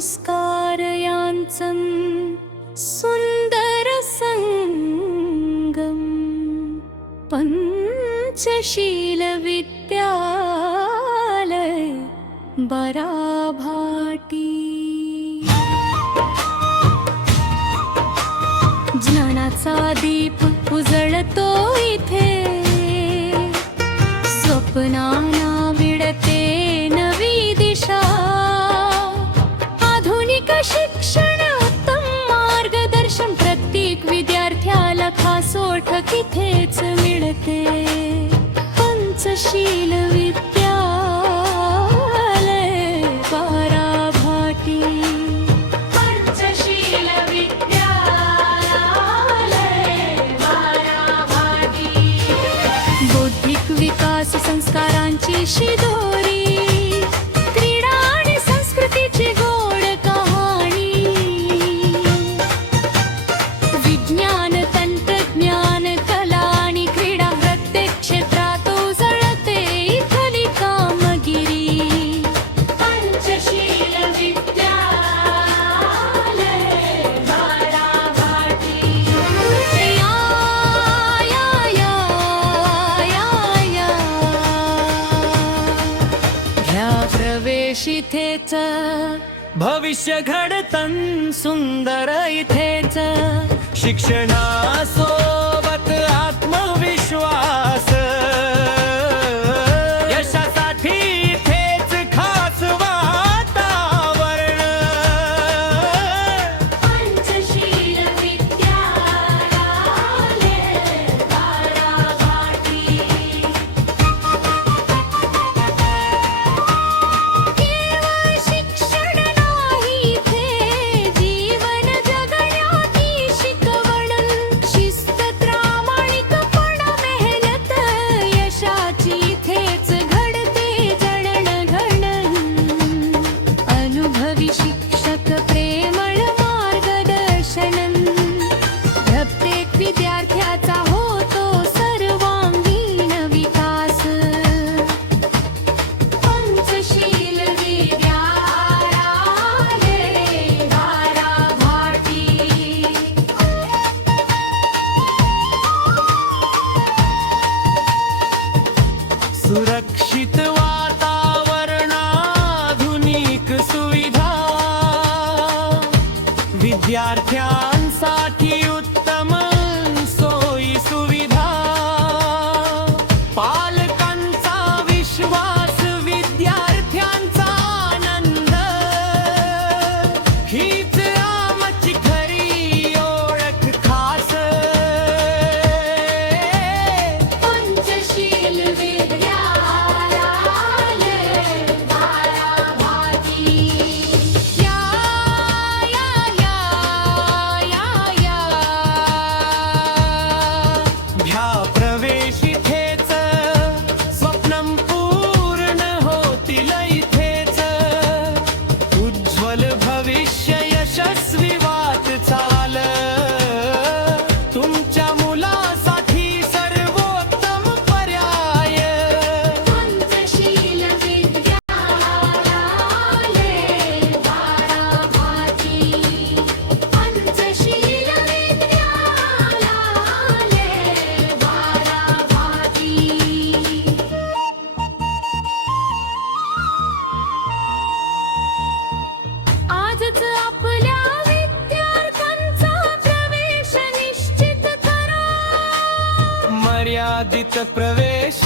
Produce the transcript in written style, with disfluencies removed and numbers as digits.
संस्कार यांचं सुंदर संगम पंचशील विद्यालय बराभाटी। ज्ञानाचा दीप उजळतो इथे, स्वप्नांना मिळते नवी दिशा। आधुनिक शिक्षण उत्तम मार्गदर्शन, प्रत्येक विद्यार्थ्याला खास ओळख इथेच मिळते। पंचशील विद्यालय बराभाटी। पंचशील विद्यालय बराभाटी। बौद्धिक विकास संस्कारांची शिदोरी, क्रीडा आणि संस्कृतीची गोड कहाणी। विज्ञान तंत्रज्ञान कला आणि क्रीडा, प्रत्येक क्षेत्रात उजळते इथली कामगिरी। पंचशील विद्यालय बराभाटी। या या या या या घ्या प्रवेश इथेच, भविष्य घडतन सुंदर इथेच। शिक्षणासोबत आत्मविश्वास, यशासाठी इथेच खास वातावरण। पंचशील विद्यालय बराभाटी। केवळ शिक्षण नाही इथे, जीवन जगण्याची शिकवण। शिस्त प्रामाणिकपणा मेहनत, यशाची इथेच घडते जडणघडण। अनुभवी शिक्षक प्रेमळ मार्गदर्शन, प्रत्येक विद्यार्थ्याचा होतो सर्वांगीण विकास। पंचशील विद्यालय बराभाटी। सुरक्षित वातावरण, आधुनिक सुविधा, विद्यार्थ्यांसाठी उत्तम सोयी सुविधा। पालकांचा विश्वास, विद्यार्थ्यांचा आनंद, हीच आमची खरी ओळख खास। पंचशील विद्यालय बराभाटी। या या या या या घ्या प्रवेश इथेच, स्वप्नम पूर्ण होतील इथेच। उज्ज्वल भविष्य यशस्वी वाटचाल, तुमच्या मुलासाठी सर्वोत्तम पर्याय। पंचशील विद्यालय बराभाटी। पंचशील विद्यालय बराभाटी। आजच आपल्या विद्यार्थ्यांचा प्रवेश निश्चित करा। मर्यादित प्रवेश